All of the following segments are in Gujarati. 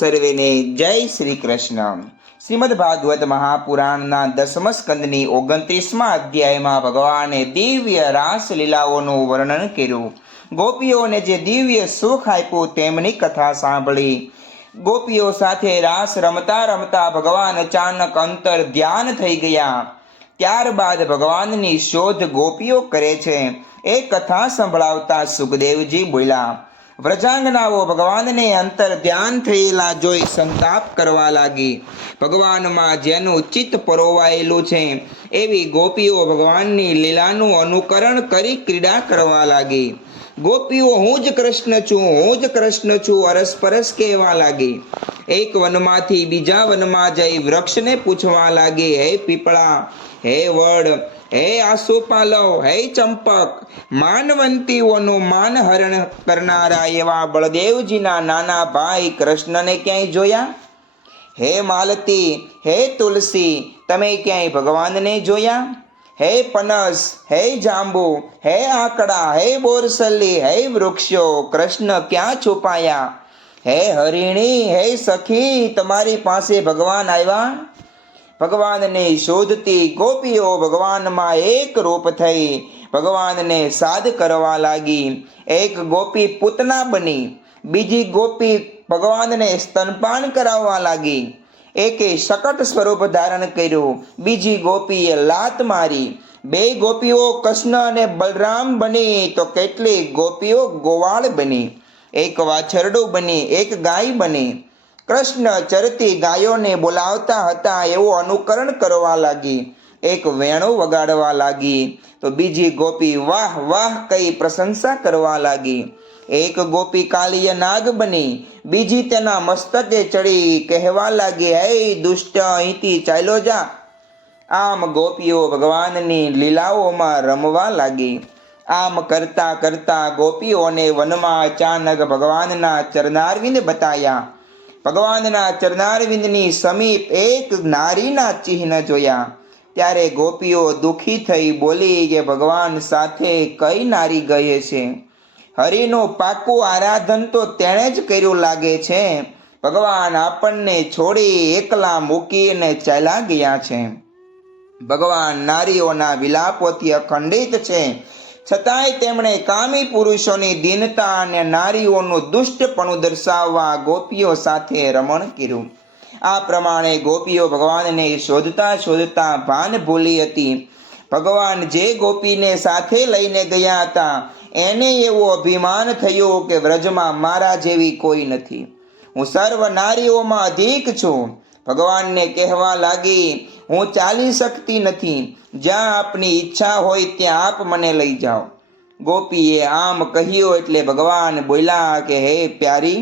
સર્વેને જય શ્રી કૃષ્ણ। શ્રીમદ ભાગવત મહાપુરાણના 10મા સ્કંદની 29મા અધ્યાયમાં ભગવાને દિવ્ય રાસલીલાઓનું વર્ણન કર્યું। ગોપીઓને જે દિવ્ય સુખ આપ્યું તેમની કથા સાંભળી। ગોપીઓ સાથે રાસ રમતા રમતા ભગવાન અચાનક અંતર ધ્યાન થઈ ગયા। ત્યારબાદ ભગવાનની શોધ ગોપીઓ કરે છે એ કથા સંભળાવતા સુખદેવજી બોલ્યા। વ્રજાંગનાઓ ભગવાનને અંતર ધ્યાન થયેલા જોઈ સંતાપ કરવા લાગી। ભગવાનમાં જેનું ચિત્ત પરોવાયેલું છે એવી ગોપીઓ ભગવાનની લીલાનું અનુકરણ કરી ક્રીડા કરવા લાગી। ગોપીઓ હું જ કૃષ્ણ છું, હું જ કૃષ્ણ છું અરસપરસ કહેવા લાગી। એક વનમાંથી બીજા વનમાં જઈ વૃક્ષને પૂછવા લાગી, હે પીપળા, હે વડ, હે આસોપાલવ, હે ચંપક, માનવંતીઓનું માનહરણ કરનારા એવા બળદેવજીના નાના ભાઈ કૃષ્ણને ક્યાંય જોયા? હે માલતી, હે તુલસી, તમે ક્યાંય ભગવાનને જોયા? હે પનસ, હે જાંબુ, હે આકડા, હે બોરસલી, હે વૃક્ષો, કૃષ્ણ ક્યાં છુપાયા? હે હરિણી, હે સખી, તમારી પાસે ભગવાન આવ્યા? ભગવાનને શોધતી ગોપીઓ ભગવાનમાં એક રૂપ થઈ ભગવાનને સાદ કરવા લાગી। એક ગોપી પૂતના બની, બીજી ગોપી ભગવાનને સ્તનપાન કરાવવા લાગી। એકે શકટ સ્વરૂપ ધારણ કર્યું, બીજી ગોપીએ લાત મારી। બે ગોપીઓ કૃષ્ણ અને બલરામ બની તો કેટલીક ગોપીઓ ગોવાળ બની। એક વાછરડું બની, એક ગાય બની। કૃષ્ણ ચરતી ગાયોને બોલાવતા હતા એવું અનુકરણ કરવા લાગી। એક વેણું વગાડવા લાગી તો બીજી ગોપી વાહ વાહ કહી પ્રશંસા કરવા લાગી। એક ગોપી કાલિય નાગ બની, બીજી તેના મસ્તકે ચડી કહેવા લાગી, હે દુષ્ટ, અહીંથી ચાલ્યો જા। આમ ગોપીઓ ભગવાનની લીલાઓમાં રમવા લાગી। આમ કરતા કરતા ગોપીઓને વનમાં અચાનક ભગવાનના ચરણારવિંદ બતાયા। ભગવાનના ચરણારવિંદની સમીપ એક નારીના ચિહ્ન જોયા। ત્યારે ગોપીઓ દુઃખી થઈ બોલી કે ભગવાન સાથે કઈ નારી ગઈ છે? હરિનું પાકું આરાધન તો તેણે જ કર્યું લાગે છે। ભગવાન આપણને છોડી એકલા મૂકીને ચાલ્યા ગયા છે। ભગવાન નારીઓના વિલાપોથી અખંડિત છે, છતાંય તેમણે કામી પુરુષોની દીનતા અને નારીઓનું દુષ્ટપણું દર્શાવવા ગોપીઓ સાથે રમણ કર્યું। આ પ્રમાણે ગોપીઓ ભગવાનને શોધતા શોધતા ભાન ભૂલી હતી। ભગવાન જે ગોપીને સાથે લઈને ગયા હતા એને એવું અભિમાન થયું કે વ્રજમાં મારા જેવી કોઈ નથી, હું સર્વ નારીઓમાં અધિક છું। ભગવાનને કહેવા લાગી, હું ચાલી શકતી નથી, જ્યાં આપની ઈચ્છા હોય ત્યાં આપ મને લઈ જાઓ। ગોપીએ આમ કહ્યું એટલે ભગવાન બોલ્યા કે હે પ્યારી,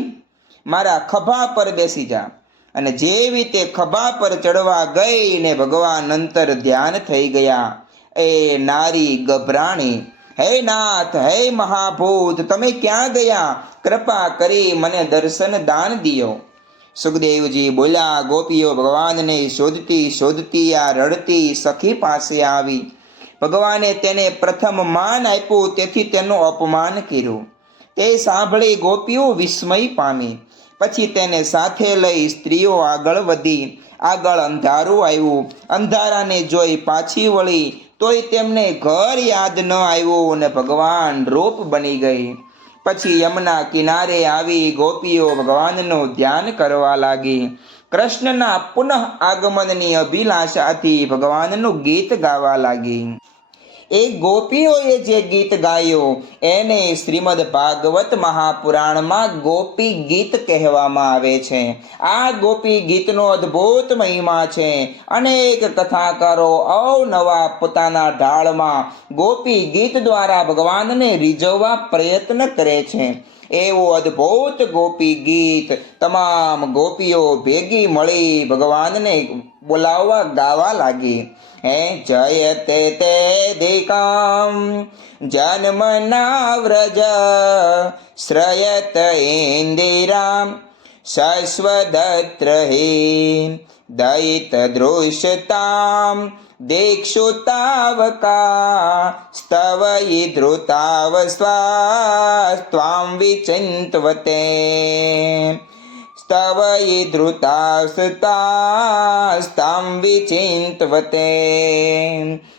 મારા ખભા પર બેસી જા। અને જેવી તે ખભા પર ચડવા ગઈ ને ભગવાન અંતર ધ્યાન થઈ ગયા। એ નારી ગભરાણી, હે નાથ, હે મહાભૂત, તમે ક્યાં ગયા? કૃપા કરી મને દર્શન દાન દિયો। સુખદેવજી બોલ્યા, ગોપીઓ ભગવાનને શોધતી શોધતી આ રડતી સખી પાસે આવી। ભગવાને તેને પ્રથમ માન આપ્યું તેથી તેનું અપમાન કર્યું। તે સાંભળી ગોપીઓ વિસ્મય પામી। પછી તેને સાથે લઈ સ્ત્રીઓ આગળ વધી। આગળ અંધારું આવ્યું, અંધારાને જોઈ પાછી વળી તોય તેમને ઘર યાદ ન આવ્યું અને ભગવાન રૂપ બની ગઈ। પછી યમુના કિનારે આવી ગોપીઓ ભગવાનનું ધ્યાન કરવા લાગી। કૃષ્ણના પુનઃ આગમનની અભિલાષાથી ભગવાનનું ગીત ગાવા લાગી। એ ગોપીઓએ જે ગીત ગાયું એને શ્રીમદ ભાગવત મહાપુરાણમાં ગોપી ગીત કહેવામાં આવે છે। આ ગોપી ગીતનો અદ્ભુત મહિમા છે। અનેક કથાકારો અવનવા પોતાના ઢાળમાં ગોપી ગીત દ્વારા ભગવાનને રીઝવવા પ્રયત્ન કરે છે। એવું અદ્ભુત ગોપી ગીત તમામ ગોપીઓ ભેગી મળી ભગવાનને બોલાવવા ગાવા લાગી। હે જયતે તે દિકામ જન્મના વ્રજ શ્રયત ઇન્દિરામ શશ્વદત્રહી દયિત દૃશ્યતામ દીક્ષુતાવકા સ્તવયી ધૃતાવ સ્વામ વિચિંતવતે। સ્તવયે ધૃતાસ્તાસ્તામ વિચિંતવતે.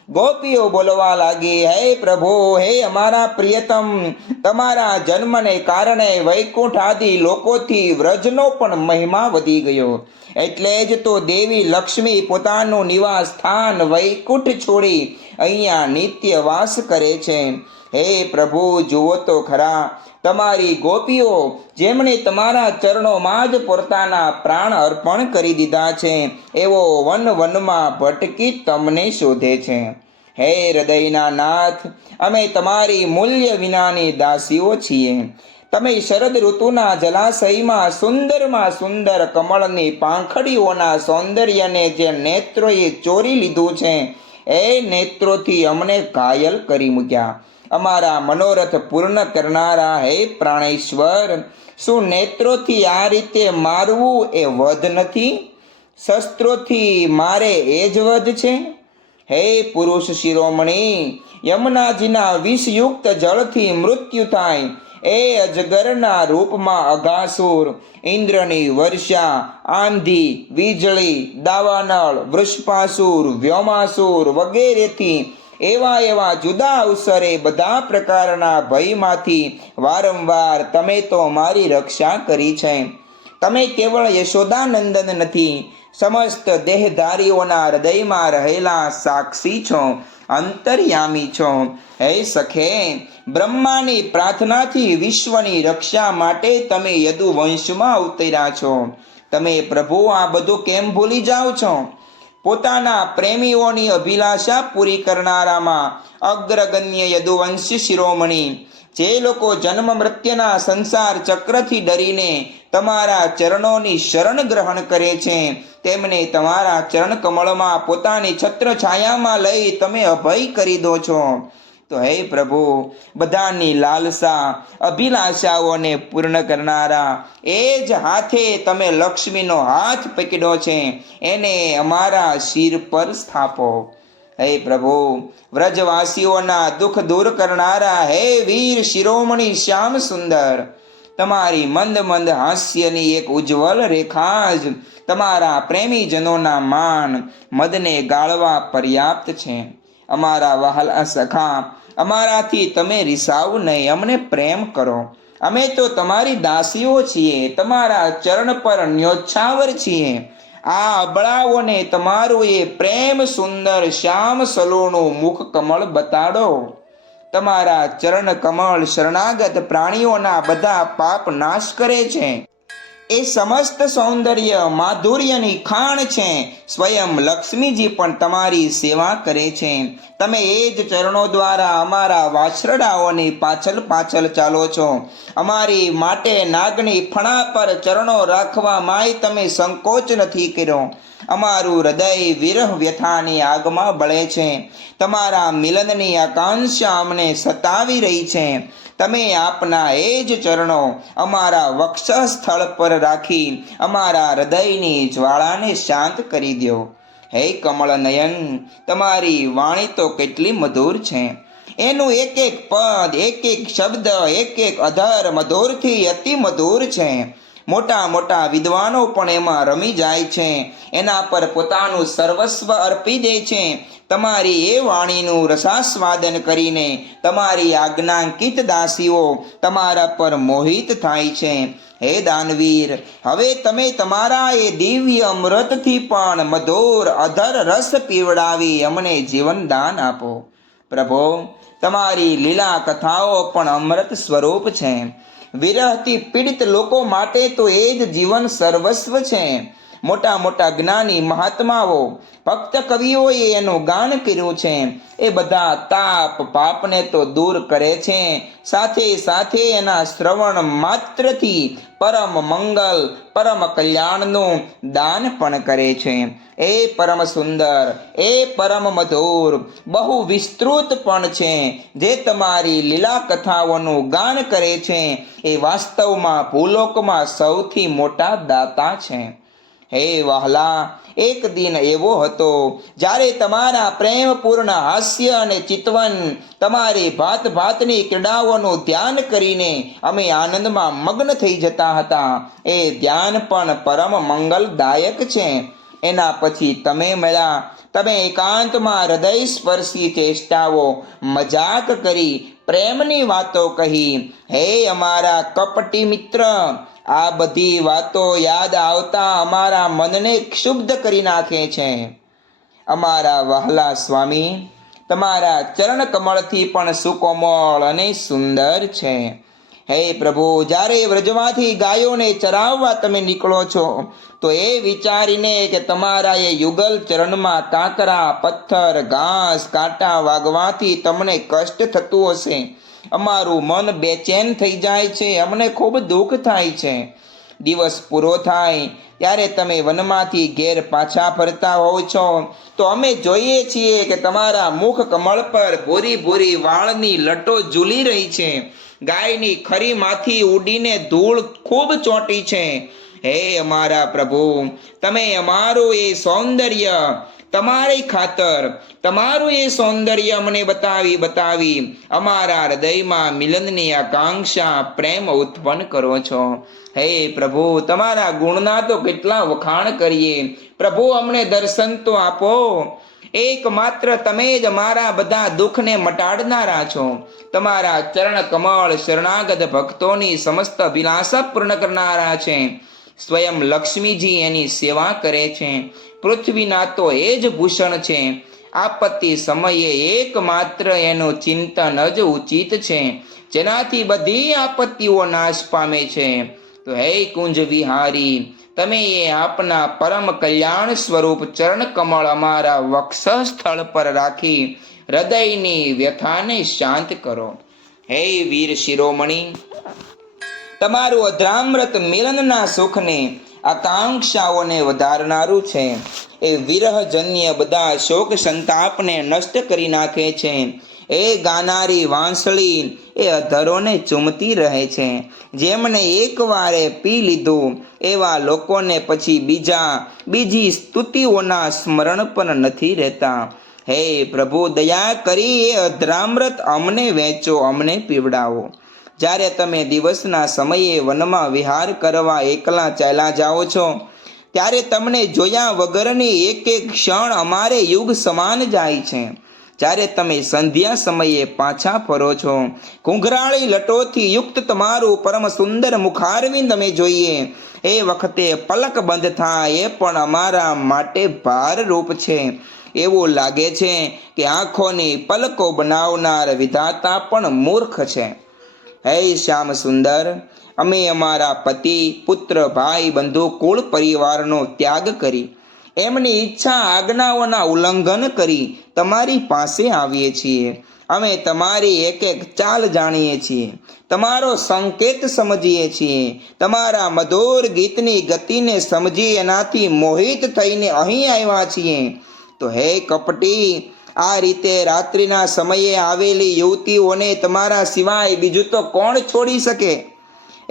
ગોપીઓ બોલવા લાગી, હે પ્રભુ, હે અમારા પ્રિયતમ, તમારા જન્મને કારણે વૈકુંઠ આદિ લોકોથી વ્રજનો પણ મહિમા વધી ગયો. એટલે જ તો દેવી લક્ષ્મી પોતાનું નિવાસ સ્થાન વૈકુંઠ છોડી અહીંયા નિત્ય વાસ કરે છે. હે પ્રભુ, જુઓ તો ખરા, તમારી ગોપીઓ જેમણે તમારા ચરણોમાં જ પોતાના પ્રાણ અર્પણ કરી દીધા છે, એવો વન વનમાં ભટકી તમને શોધે છે. હે હૃદયના નાથ, અમે તમારી મૂલ્ય વિનાની દાસીઓ છીએ. તમે શરદ ઋતુના જલાશયમાં સુંદરમાં સુંદર કમળની પાંખડીઓના સૌંદર્યને જે નેત્રોએ ચોરી લીધું છે, એ નેત્રોથી અમને ઘાયલ કરી મૂક્યા. અમારા મનોરથ પૂર્ણ કરનારા હે પ્રાણેશ્વર, શું નેત્રોથી આ રીતે મારવું એ વધ નથી? શસ્ત્રોથી મારે એ જ વધ છે? હે પુરુષ શિરોમણી, યમુનાજીના વિષયુક્ત જળથી મૃત્યુ થાય એ અજગરના રૂપમાં અઘાસુર, ઇન્દ્રની વર્ષા, આંધી, વીજળી, દાવાનળ, વૃષપાસુર, વ્યોમાસુર વગેરેથી એવા જુદા અવસરે બધા પ્રકારના ભયમાંથી વારંવાર તમે તો મારી રક્ષા કરી છે. તમે કેવળ યશોદાનંદન નથી, સમસ્ત દેહધારીઓના હૃદયમાં રહેલા સાક્ષી છો, અંતર્યામી છો. હે સખે, બ્રહ્માની પ્રાર્થનાથી વિશ્વની રક્ષા માટે તમે યદુવંશમાં અવતર્યા છો. તમે પ્રભુ આ બધું કેમ ભૂલી જાઓ છો? પોતાના પ્રેમીઓની અભિલાષા પૂરી કરનારામાં અગ્રગણ્ય યદુવંશ શિરોમણી, જે લોકો જન્મ મૃત્યુના સંસાર ચક્રથી ડરીને તમારા ચરણોની શરણ ગ્રહણ કરે છે, તેમને તમારા ચરણ કમળમાં પોતાની છત્ર છાયામાં લઈ તમે અભય કરી દો છો. તો હે પ્રભુ, બધાની લાલસા અભિલાષાઓને પૂર્ણ કરનારા એ જ હાથે તમે લક્ષ્મીનો હાથ પકડ્યો છે, એને અમારા શિર પર સ્થાપો. હે પ્રભુ, વ્રજવાસીઓના દુઃખ દૂર કરનારા હે વીર શિરોમણી શ્યામ સુંદર, તમારી મંદ મંદ હાસ્યની એક ઉજ્જવલ રેખા જ તમારા પ્રેમીજનોના માન મદને ગાળવા પર્યાપ્ત છે. અમારા વહાલા સખા, અમારાથી તમે રિસાવ નહીં, અમને પ્રેમ કરો. અમે તો તમારી દાસીઓ છીએ, તમારા ચરણ પર ન્યોચ્છાવર છીએ. આ અબળાઓને તમારું એ પ્રેમ સુંદર શ્યામ સલોનું મુખ કમળ બતાડો. તમારા ચરણ કમળ શરણાગત પ્રાણીઓના બધા પાપ નાશ કરે છે. એ સમસ્ત સૌંદર્ય માધુર્યની ખાણ છે. સ્વયં લક્ષ્મીજી પણ તમારી સેવા કરે છે. તમે એ જ ચરણો દ્વારા અમારા વાછરડાઓની પાછળ પાછળ ચાલો છો. અમારી માટે નાગની ફણા પર ચરણો રાખવામાંય તમે સંકોચ નથી કર્યો. અમારું હૃદય વિરહ વ્યથાની આગમાં બળે છે. તમારા મિલનની આકાંક્ષા અમને સતાવી રહી છે. તમે આપના એ જ ચરણો અમારા વક્ષ સ્થળ પર રાખી અમારા હૃદયની જ્વાળાને શાંત કરી દો. હે કમળ નયન, તમારી વાણી તો કેટલી મધુર છે. એનું એક એક પદ, એક એક શબ્દ, એક એક અધર મધુરથી અતિ મધુર છે. મોટા મોટા વિદ્વાનો પણ એમાં રમી જાય છે, એના પર પોતાનું સર્વસ્વ અર્પી દે છે. તમારી એ વાણીનું રસાસ્વાદન કરીને તમારી આજ્ઞાંકિત દાસીઓ તમારા પર મોહિત થાય છે. હે દાનવીર, હવે તમે તમારા એ દિવ્ય અમૃતથી પણ મધુર અધર રસ પીવડાવી અમને જીવન દાન આપો. પ્રભો, તમારી લીલા કથાઓ પણ અમૃત સ્વરૂપ છે. વિરહથી પીડિત લોકો માટે તો એ જ જીવન સર્વસ્વ છે. મોટા મોટા જ્ઞાની મહાત્માઓ, ભક્ત કવિઓએ એનું ગાન કર્યું છે. એ બધા તાપ પાપને તો દૂર કરે છે, સાથે સાથે એના શ્રવણ માત્રથી પરમ મંગલ પરમ કલ્યાણનું દાન પણ કરે છે. એ પરમ સુંદર, એ પરમ મધુર, બહુ વિસ્તૃત પણ છે. જે તમારી લીલા કથાઓનું ગાન કરે છે, એ વાસ્તવમાં ભૂલોકમાં સૌથી મોટા દાતા છે. હે વહાલા, એક દિન એવો હતો જ્યારે તમારા પ્રેમપૂર્ણ હાસ્ય અને ચિતવન, તમારી ભાત ભાતની ક્રીડાઓનું ધ્યાન કરીને અમે આનંદમાં મગ્ન થઈ જતા હતા. એ ધ્યાન પણ પરમ મંગલદાયક છે. એના પછી તમે મળ્યા. તમે એકાંતમાં હૃદય સ્પર્શી ચેષ્ટાઓ, મજાક કરી, પ્રેમની વાતો કહી. હે અમારા કપટી મિત્ર, આ બધી વાતો યાદ આવતા અમારા મનને ક્ષુબ્ધ કરી નાખે છે. અમારા વહાલા સ્વામી, તમારા ચરણ કમળથી પણ સુકોમળ અને સુંદર છે. હે પ્રભુ, જ્યારે વ્રજમાંથી ગાયોને ચરાવવા તમે નીકળો છો તો એ વિચારીને કે તમારા એ યુગલ ચરણમાં કાંકરા, પથ્થર, ઘાસ, કાંટા વાગવાથી તમને કષ્ટ થતું હશે, અમારું મન બેચેન થઈ જાય છે, અમને ખૂબ દુઃખ થાય છે. દિવસ પૂરો થાય ત્યારે તમે વનમાંથી ઘેર પાછા ફરતા હોવ છો તો અમે જોઈએ છીએ કે તમારા મુખ કમળ પર ભૂરી ભૂરી વાળની લટો ઝૂલી રહી છે. ગાયની ખરીમાંથી ઉડીને ધૂળ ખૂબ ચોંટી છે. હે અમારા પ્રભુ, તમે અમારું એ સૌંદર્ય તમારી ખાતર, તમારું એ સૌંદર્ય અમને બતાવી અમારા હૃદયમાં મિલનની આકાંક્ષા, પ્રેમ ઉત્પન્ન કરો છો. હે પ્રભુ, તમારા ગુણના તો કેટલા વખાણ કરીએ. પ્રભુ, અમને દર્શન તો આપો. એકમાત્ર તમે જ અમારા બધા દુઃખને મટાડનારા છો. તમારા ચરણ કમળ શરણાગત ભક્તોની સમસ્ત અભિલાષા પૂર્ણ કરનારા છે. સ્વયં લક્ષ્મીજી એની સેવા કરે છે. પૃથ્વીના તો એ જ ભૂષણ છે. આપત્તિ સમયે એકમાત્ર એનું ચિંતન જ ઉચિત છે, જેનાથી બધી આપત્તિઓ નાશ પામે છે. તો હે કુંજ વિહારી, તમે એ આપના પરમ કલ્યાણ સ્વરૂપ ચરણ કમળ અમારા વક્ષ સ્થળ પર રાખી હૃદયની વ્યથાને શાંત કરો. હે વીર શિરોમણી, તમારું અધ્રામૃત મિલનના સુખને, આકાંક્ષાઓને વધારનારું છે. એ વિરહજન્ય બધા શોક સંતાપને નષ્ટ કરી નાખે છે. એ ગાનારી વાંસળી એ અધરોને ચૂમતી રહે છે. જેમણે એકવારે પી લીધું એવા લોકોને પછી બીજી સ્તુતિઓના સ્મરણ પણ નથી રહેતા. હે પ્રભુ, દયા કરી એ અધ્રામૃત અમને વહેંચો, અમને પીવડાવો. જ્યારે તમે દિવસના સમયે વનમાં વિહાર કરવા એકલા ચાલ્યા જાઓ છો ત્યારે તમને જોયા વગરની એક એક ક્ષણ અમારે યુગ સમાન જાય છે. જ્યારે તમે સંધ્યા સમયે પાછા ફરો છો, ઘૂંઘરાળી લટોથી યુક્ત તમારું પરમ સુંદર મુખારવિંદ અમે જોઈએ, એ વખતે પલક બંધ થાય એ પણ અમારા માટે ભારરૂપ છે. એવું લાગે છે કે આંખોની પલકો બનાવનાર વિધાતા પણ મૂર્ખ છે. હે શ્યામ સુંદર, અમે અમારા પતિ, પુત્ર, ભાઈ, બંધુ, કુળ પરિવારનો ત્યાગ કરી, એમની ઈચ્છા આજ્ઞાઓના ઉલ્લંઘન કરી તમારી પાસે આવીએ છીએ. અમે તમારી એક એક ચાલ જાણીએ છીએ, તમારો સંકેત સમજીએ છીએ, તમારા મધુર ગીતની ગતિને સમજી એનાથી મોહિત થઈને અહીં આવ્યા છીએ. તો હે કપટી, આ રીતે રાત્રિના સમયે આવેલી યુવતીઓને તમારા સિવાય બીજું તો કોણ છોડી શકે?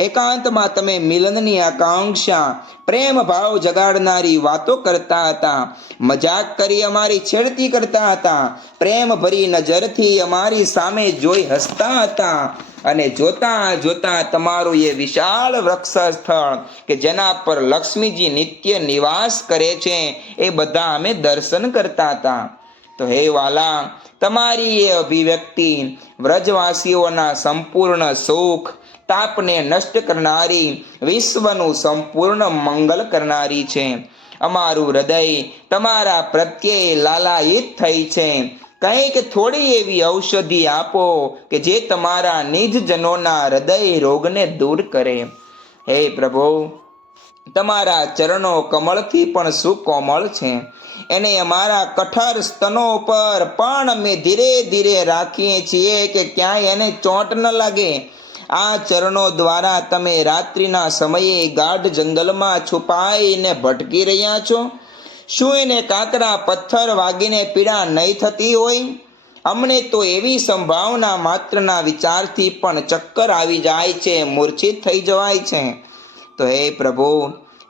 એકાંતમાં તમે મિલનની આકાંક્ષા, પ્રેમ ભાવ જગાડનારી વાતો કરતા હતા, મજાક કરી અમારી છેડતી કરતા હતા, પ્રેમ ભરી નજરથી અમારી સામે જોઈ હસતા હતા, અને જોતા જોતા તમારું એ વિશાળ વૃક્ષ સ્થળ કે જેના પર લક્ષ્મીજી નિત્ય નિવાસ કરે છે એ બધા અમે દર્શન કરતા હતા. તો હે વાલા, તમારી એ અભિવ્યક્તિ વ્રજવાસીઓના સંપૂર્ણ સુખ તાપને નષ્ટ કરનારી, વિશ્વનું સંપૂર્ણ મંગલ કરનારી છે. અમારું હૃદય તમારા પ્રત્યે લાલાયિત થઈ છે. કંઈક થોડી એવી ઔષધિ આપો કે જે તમારા નિજજનોના હૃદય રોગને દૂર કરે. હે પ્રભુ, તમારા ચરણો કમળથી પણ સુકોમળ છે. એને અમારા કઠર સ્તનો પર પણ અમે ધીરે ધીરે રાખીએ છીએ કે ક્યાંય એને ચોંટ ન લાગે. આ ચરણો દ્વારા તમે રાત્રિના સમયે ગાઢ જંગલમાં છુપાઈને ભટકી રહ્યા છો. શું એને કાંકરા પથ્થર વાગીને પીડા નહીં થતી હોય? અમને તો એવી સંભાવના માત્રના વિચારથી પણ ચક્કર આવી જાય છે, મૂર્છિત થઈ જવાય છે. તો હે પ્રભુ,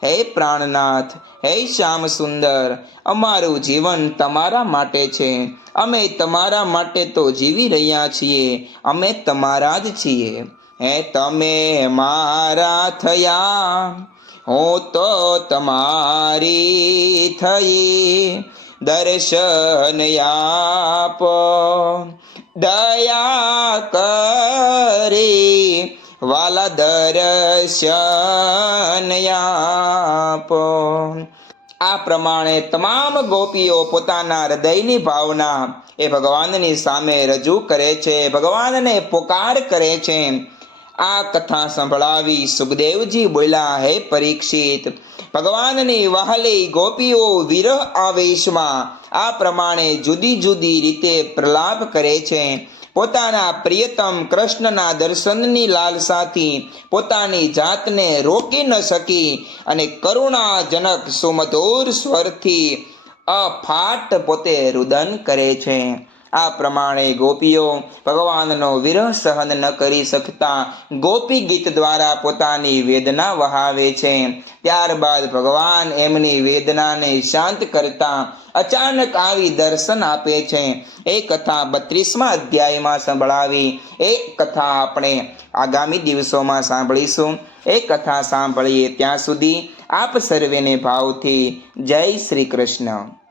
હે પ્રાણનાથ, હે શ્યામ સુંદર, અમારું જીવન તમારા માટે છે. અમે તમારા માટે તો જીવી રહ્યા છીએ. અમે તમારા જ છીએ. હે તમે મારા થયા, હું તો તમારી થઈ. દર્શન આપો, દયા કરી, વાલા દર્શન આપો. આ પ્રમાણે તમામ ગોપીઓ પોતાના હૃદયની ભાવના એ ભગવાનની સામે રજૂ કરે છે, ભગવાનને પોકાર કરે છે. આ કથા સંભળાવી સુખદેવજી બોલ્યા, હે પરીક્ષિત, ભગવાનની વહાલી ગોપીઓ વિરહ આવેશમાં આ પ્રમાણે જુદી જુદી રીતે પ્રલાપ કરે છે. પોતાના પ્રિયતમ કૃષ્ણના દર્શનની લાલસાથી પોતાની જાતને રોકી ન શકી અને કરુણાજનક સુમધુર સ્વરથી અફાટ પોતે રુદન કરે છે. આ પ્રમાણે ગોપીઓ ભગવાનનો વિરહ સહન ન કરી શકતા ગોપી ગીત દ્વારા પોતાની વેદના વહાવે છે. ત્યારબાદ ભગવાન એમની વેદનાને શાંત કરતા અચાનક આવી દર્શન આપે છે. એ કથા 32મા અધ્યાયમાં સંભળાવી. એ કથા આપણે આગામી દિવસોમાં સાંભળીશું. એ કથા સાંભળીએ ત્યાં સુધી આપ સર્વેને ભાવથી જય શ્રી કૃષ્ણ.